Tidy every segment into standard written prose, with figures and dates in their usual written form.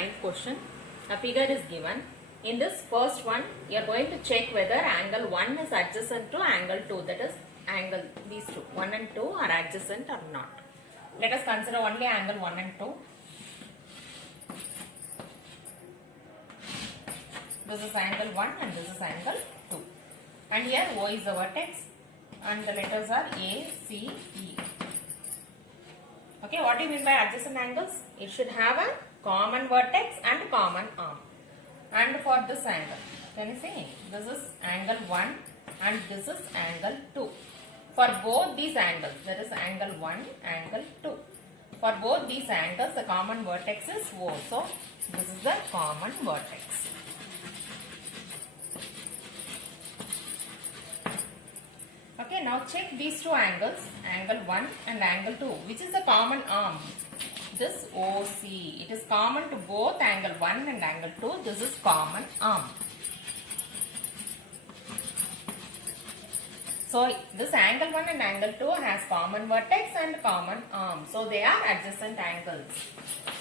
ninth question. A figure is given. In this first one, you are going to check whether angle 1 is adjacent to angle 2. That is, angle these two, 1 and 2 are adjacent or not. Let us consider only angle 1 and 2. This is angle 1 and this is angle 2. And here O is the vertex and the letters are A, C, E. Okay, what do you mean by adjacent angles? It should have a common vertex and common arm. And for this angle, can you see? This is angle 1 and this is angle 2. For both these angles, that is angle 1, angle 2. For both these angles, the common vertex is O. So, this is the common vertex. Okay, now check these two angles, angle 1 and angle 2. Which is the common arm? This OC. It is common to both angle 1 and angle 2. This is common arm. So, this angle 1 and angle 2 has common vertex and common arm. So, they are adjacent angles.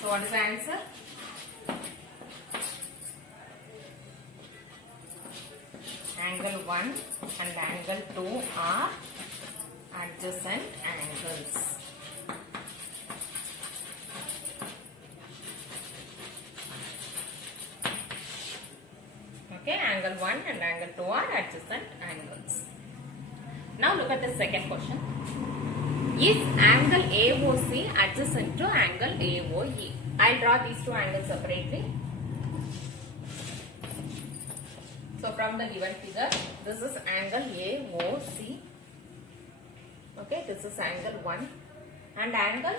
So, what is the answer? Angle 1 and angle 2 are adjacent angles. Okay, angle 1 and angle 2 are adjacent angles. Now look at the second question. Is angle AOC adjacent to angle AOE? I will draw these two angles separately. So from the given figure, this is angle AOC. Okay, this is angle 1 and angle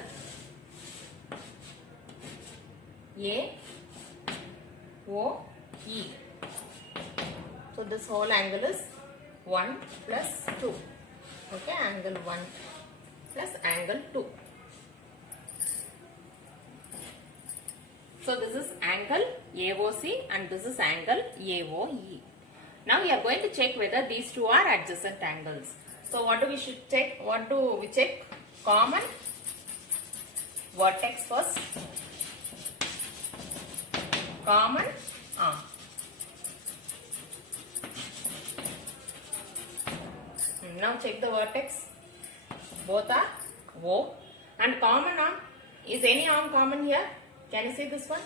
AOE. So this whole angle is 1 plus 2. Okay, angle 1 plus angle 2. So this is angle AOC and this is angle AOE. Now we are going to check whether these two are adjacent angles. So what do we should check? What do we check? Common vertex first. Common arm. Now check the vertex. Both are O. And common arm. Is any arm common here? Can you see this one?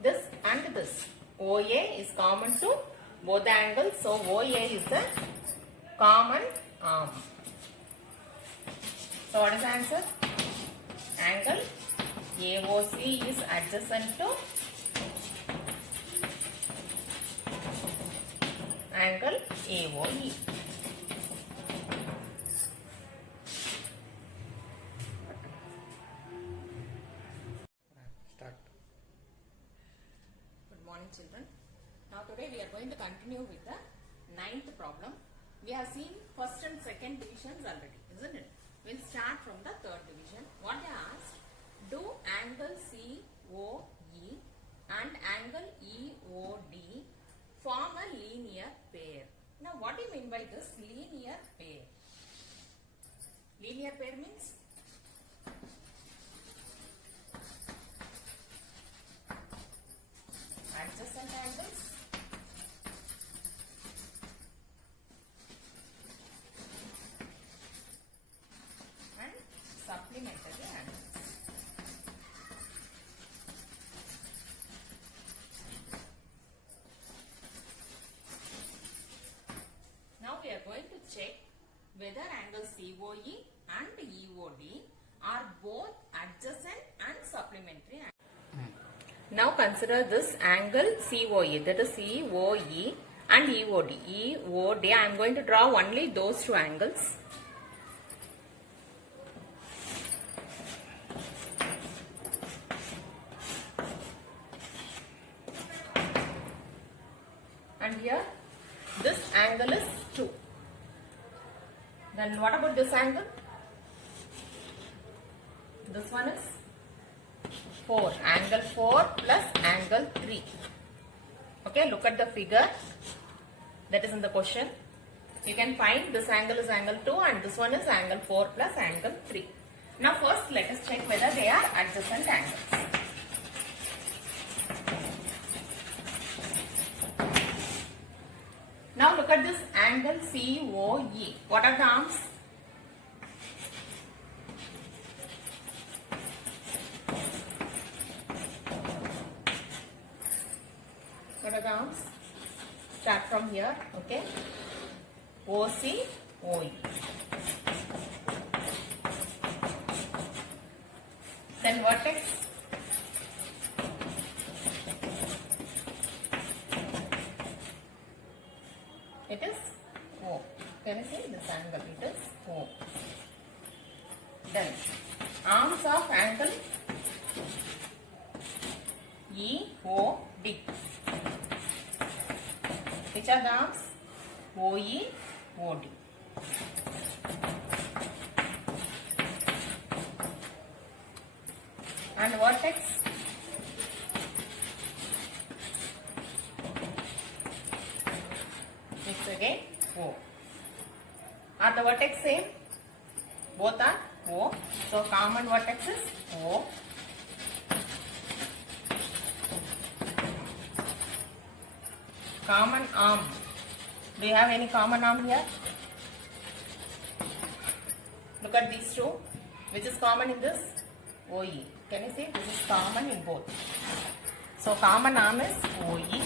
This and this. OA is common to both the angles. So OA is the common arm. So what is the answer? Angle AOC is adjacent to angle AOE. Children, now today we are going to continue with the ninth problem. We have seen first and second divisions already, isn't it? We'll start from the third division. What they asked, do angle COE and angle EOD form a linear pair. Now what do you mean by this linear pair? Linear pair means adjacent angles and supplementary angles. Now we are going to check whether angles COE and EOD are both adjacent and supplementary angles. Now consider this angle COE, that is COE and EOD. EOD, I am going to draw only those two angles. And here, this angle is 2. Then what about this angle? This one is 4. Angle 4 plus angle 3. Okay, look at the figure that is in the question. You can find this angle is angle 2 and this one is angle 4 plus angle 3. Now first let us check whether they are adjacent angles. look at this angle COE. What are the arms? What are the arms? Start from here, okay? OC, OE. Then vertex. It is O. Can you see this angle? It is O. Then arms of angle EOD. Which are the arms? OE, OD. And vertex? It's again O. Are the vertex same? Both are O. So common vertex is O. Common arm. Do you have any common arm here? Look at these two. Which is common in this? OE. Can you see? This is common in both. So common arm is OE.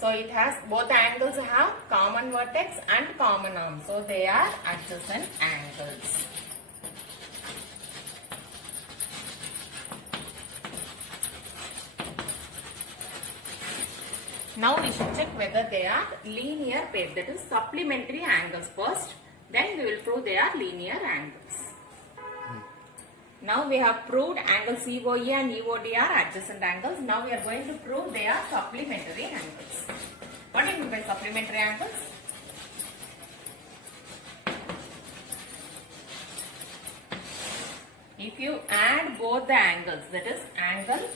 So it has both angles have common vertex and common arm. So they are adjacent angles. Now we should check whether they are linear pair, that is supplementary angles first. Then we will prove they are linear angles. Now we have proved angle COE and EOD are adjacent angles. Now we are going to prove they are supplementary angles. What do you mean by supplementary angles? If you add both the angles, that is angle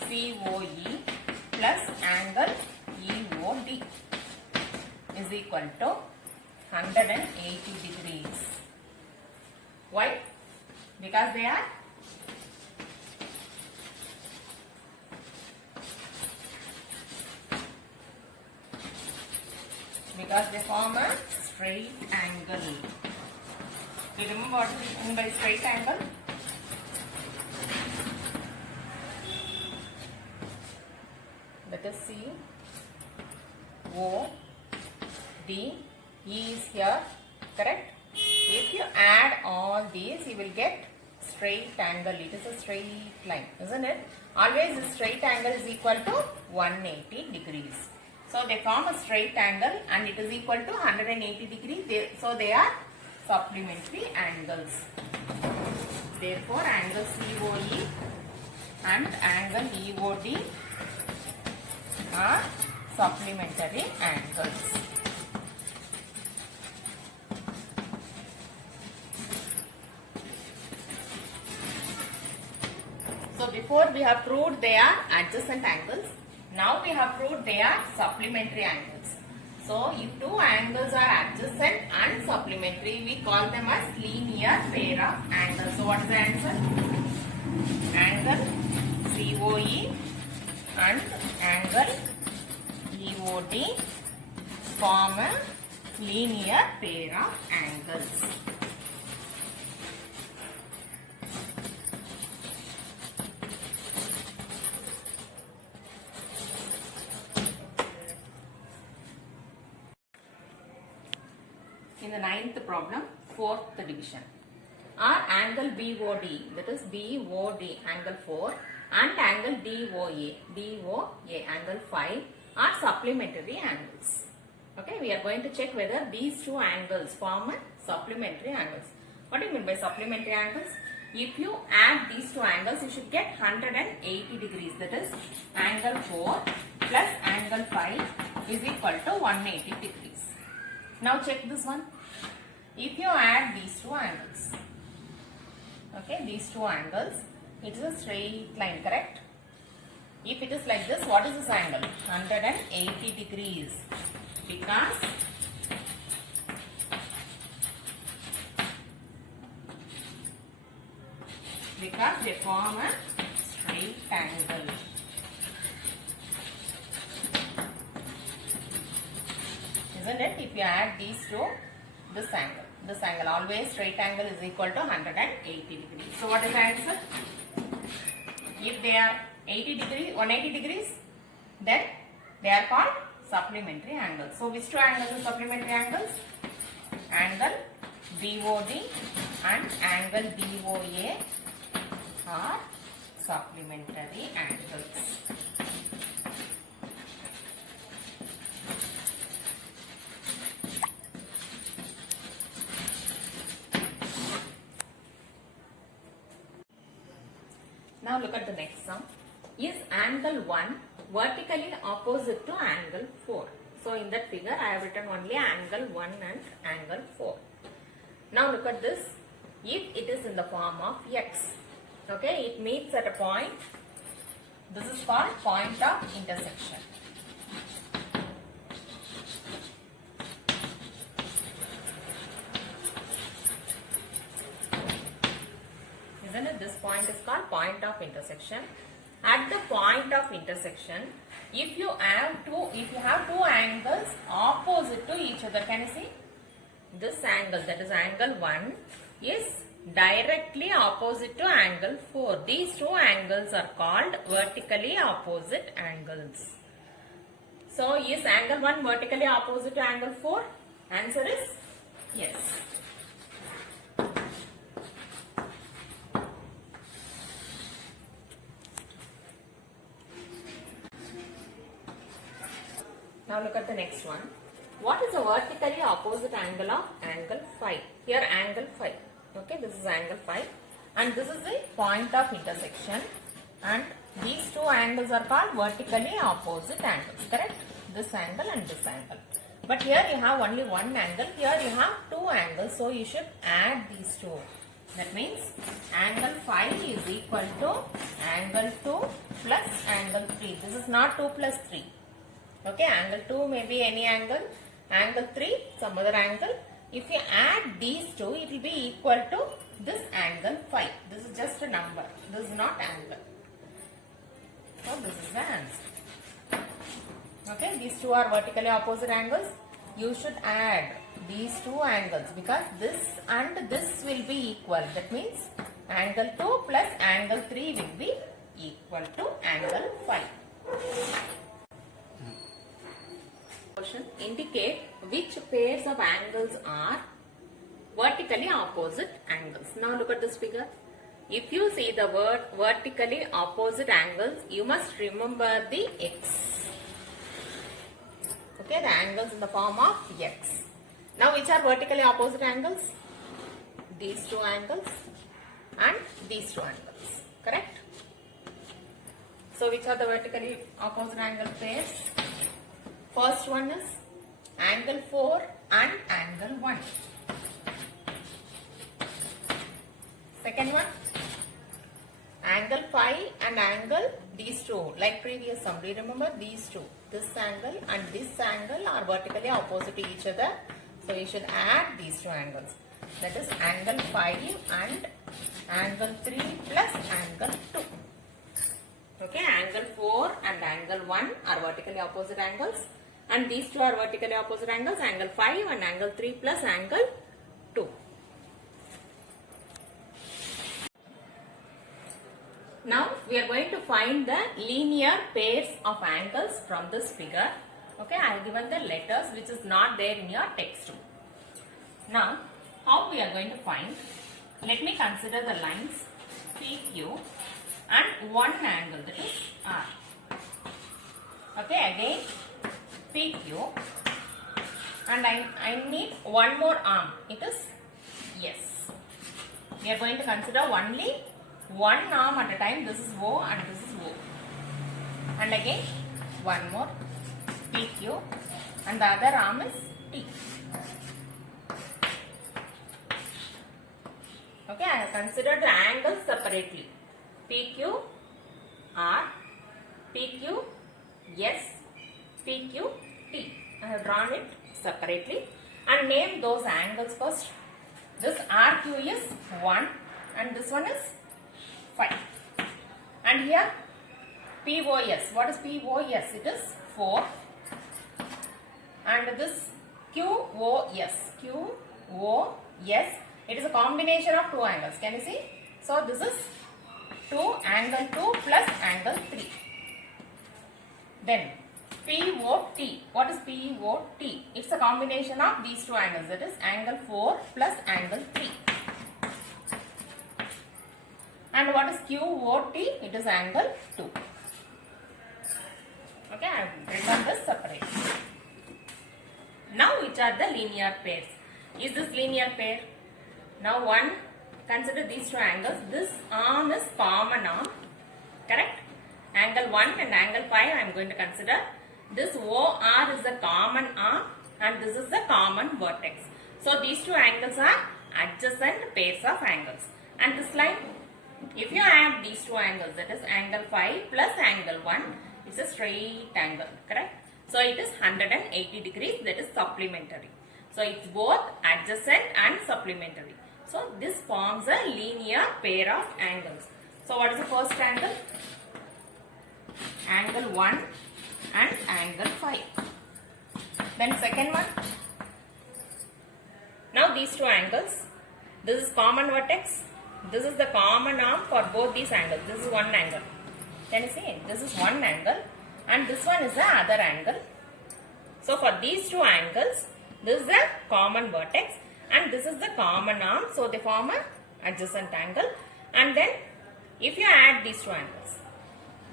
COE plus angle EOD is equal to 180 degrees. Why? Because they are form a straight angle. Do you remember what we mean by straight angle? Let us see. O, D, E is here, correct? If you add all these, you will get straight angle. It is a straight line, isn't it? Always the straight angle is equal to 180 degrees. So they form a straight angle and it is equal to 180 degrees. So they are supplementary angles. Therefore, angle COE and angle EOD are supplementary angles. So before we have proved they are adjacent angles. Now we have proved they are supplementary angles. So if two angles are adjacent and supplementary, we call them as linear pair of angles. So what is the answer? Angle COE and angle EOD form a linear pair of angles. In the 9th problem, 4th division, are angle BOD, that is BOD angle 4 and angle DOA angle 5 are supplementary angles. Okay, we are going to check whether these two angles form a supplementary angles. What do you mean by supplementary angles? If you add these two angles, you should get 180 degrees. That is angle 4 plus angle 5 is equal to 180 degrees. Now check this one. If you add these two angles, okay, these two angles, it is a straight line, correct? If it is like this, what is this angle? 180 degrees. Because they form a straight angle. isn't it? If you add these two, this angle, always straight angle is equal to 180 degrees. So what is the answer? If they are 80 degrees, 180 degrees, then they are called supplementary angles. So which two angles are supplementary angles? Angle BOD and angle BOA are supplementary angles. Now look at the next sum. Is angle 1 vertically opposite to angle 4? So in that figure I have written only angle 1 and angle 4. Now look at this. If it is in the form of x, okay, it meets at a point. This is called point of intersection. Isn't it? This point is called point of intersection. At the point of intersection, if you have two angles opposite to each other, can you see? This angle, that is angle 1, is directly opposite to angle 4. These two angles are called vertically opposite angles. So is angle 1 vertically opposite to angle 4? Answer is yes. Now look at the next one. What is the vertically opposite angle of angle 5? Here angle 5. Okay, this is angle 5 and this is the point of intersection, and these two angles are called vertically opposite angles, correct? This angle and this angle. But here you have only one angle, here you have two angles, so you should add these two. That means angle 5 is equal to angle 2 plus angle 3. This is not 2 plus 3. Okay, angle 2 may be any angle, angle 3 some other angle. If you add these two, it will be equal to this angle 5. This is just a number. This is not angle. So this is the answer. Okay, these two are vertically opposite angles. You should add these two angles because this and this will be equal. That means angle 2 plus angle 3 will be equal to angle 5. Indicate which pairs of angles are vertically opposite angles. Now look at this figure. If you see the word vertically opposite angles, you must remember the x. Okay, the angles in the form of x. Now which are vertically opposite angles? These two angles and these two angles, correct? So which are the vertically opposite angle pairs? First one is angle 4 and angle 1. Second one, angle 5 and angle these two, like previous sum. Do you remember these two? This angle and this angle are vertically opposite to each other. So you should add these two angles. That is angle 5 and angle 3 plus angle 2. Okay, angle 4 and angle 1 are vertically opposite angles. And these two are vertically opposite angles, angle 5 and angle 3 plus angle 2. Now we are going to find the linear pairs of angles from this figure. Okay, I have given the letters which is not there in your textbook. Now how we are going to find? Let me consider the lines PQ and one angle, that is R. Okay, again PQ and I need one more arm, it is S. We are going to consider only one arm at a time. This is O and this is O. And again one more PQ and the other arm is T. Okay, I have considered the angles separately. PQ, R, PQ, S, PQ, T. I have drawn it separately and name those angles first. This RQ is 1 and this one is 5. And here POS. What is POS? It is 4. And this QOS. QOS. It is a combination of two angles. Can you see? So this is 2 angle 2 plus angle 3. Then POT. What is POT? It's a combination of these two angles. That is angle 4 plus angle 3. And what is QOT? It is angle 2. Okay, I have written this separate. Now which are the linear pairs? Is this linear pair? Now one, consider these two angles. This arm is common arm. Correct? Angle 1 and angle 5 I am going to consider. This OR is the common arm and this is the common vertex. So these two angles are adjacent pairs of angles. And this line, if you add these two angles, that is angle 5 plus angle 1, it's a straight angle, correct? So it is 180 degrees, that is supplementary. So it's both adjacent and supplementary. So this forms a linear pair of angles. So what is the first angle? Angle 1 and angle 5. Then second one. Now these two angles, this is common vertex. This is the common arm for both these angles. This is one angle. Can you see? This is one angle and this one is the other angle. So for these two angles, this is the common vertex and this is the common arm. So they form an adjacent angle. And then if you add these two angles,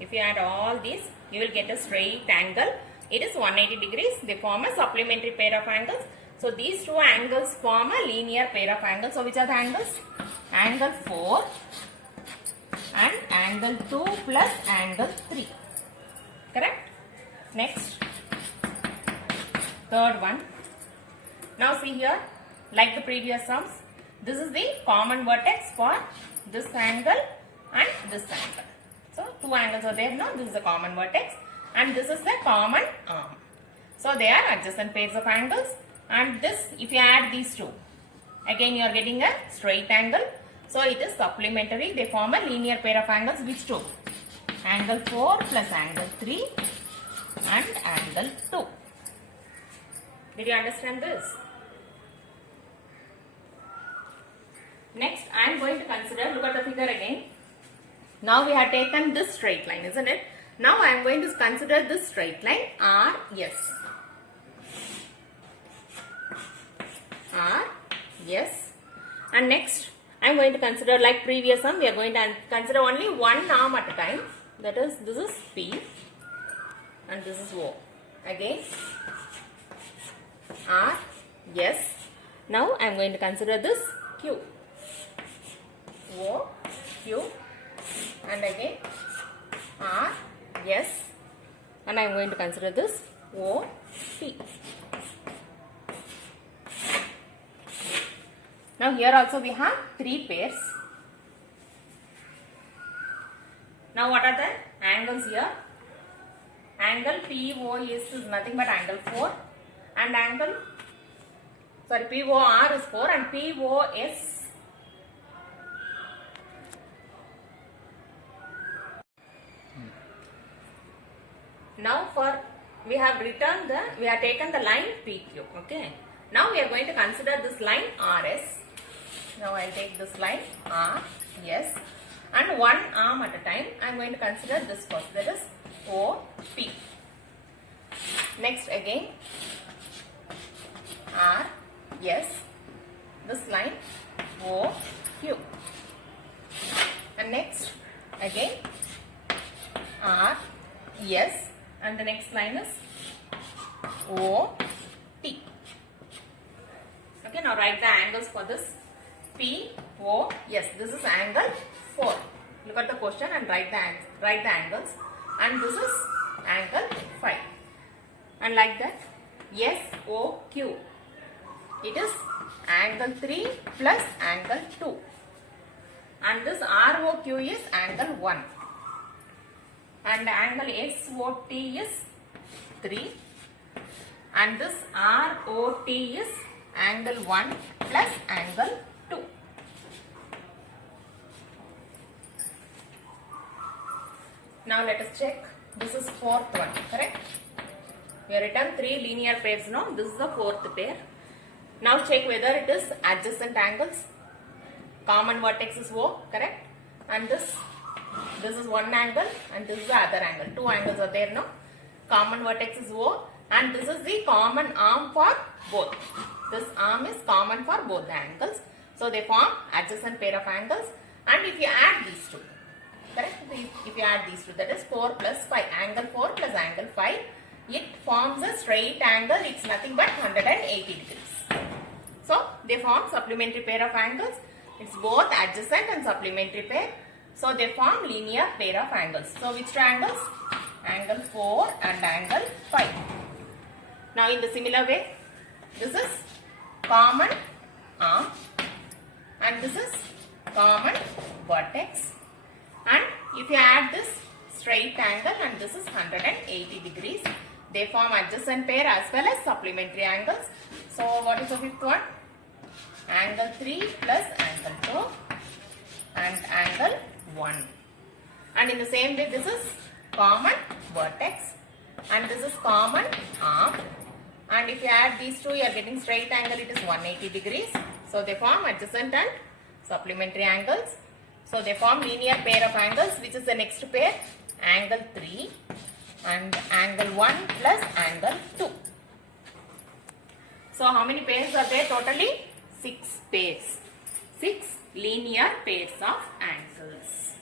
if you add all these, you will get a straight angle. It is 180 degrees. They form a supplementary pair of angles. So these two angles form a linear pair of angles. So which are the angles? Angle 4 and angle 2 plus angle 3. Correct? Next, third one. Now see here, like the previous sums, this is the common vertex for this angle and this angle. So two angles are there now. This is the common vertex and this is the common arm. So they are adjacent pairs of angles. And this, if you add these two, again you are getting a straight angle. So it is supplementary. They form a linear pair of angles. Which two? Angle 4 plus angle 3 and angle 2. Did you understand this? Next, I am going to consider, look at the figure again. Now we have taken this straight line, isn't it? Now I am going to consider this straight line RS. RS. And next, I am going to consider, like previous sum, we are going to consider only one arm at a time. That is, this is P and this is O. Again, R, S. Now I am going to consider this Q. O, Q, and again R, S. And I am going to consider this O, P. Now here also we have three pairs. Now what are the angles here? Angle POS is nothing but angle 4 and angle, sorry, POR is 4 and POS. Now for, we have taken the line PQ, okay. Now we are going to consider this line RS. Now I will take this line RS and one arm at a time. I am going to consider this first, that is OP. Next again RS, this line OQ. And next again RS and the next line is OT. Okay, now write the angles for this. PO, yes, this is angle 4. Look at the question and write the angles. And this is angle 5. And like that, SOQ. It is angle 3 plus angle 2. And this ROQ is angle 1. And angle SOT is 3. And this ROT is angle 1 plus angle 2. Now let us check. This is fourth one, correct? We have written 3 linear pairs now. This is the 4th pair. Now check whether it is adjacent angles. Common vertex is O, correct? And this is one angle and this is the other angle. 2 angles are there now. Common vertex is O and this is the common arm for both. This arm is common for both the angles. So they form adjacent pair of angles. And if you add these two, correct? If you add these two, that is 4 plus 5, angle 4 plus angle 5, it forms a straight angle. It's nothing but 180 degrees. So they form supplementary pair of angles. It's both adjacent and supplementary pair. So they form linear pair of angles. So which triangles? Angle 4 and angle 5. Now in the similar way, this is common arm and this is common vertex. And if you add this straight angle and this is 180 degrees, they form adjacent pair as well as supplementary angles. So what is the fifth one? Angle 3 plus angle 2 and angle 1. And in the same way, this is common vertex and this is common arm. And if you add these two, you are getting straight angle, it is 180 degrees. So they form adjacent and supplementary angles. So they form linear pair of angles, which is the next pair, angle 3 and angle 1 plus angle 2. So how many pairs are there totally? 6 pairs. 6 linear pairs of angles.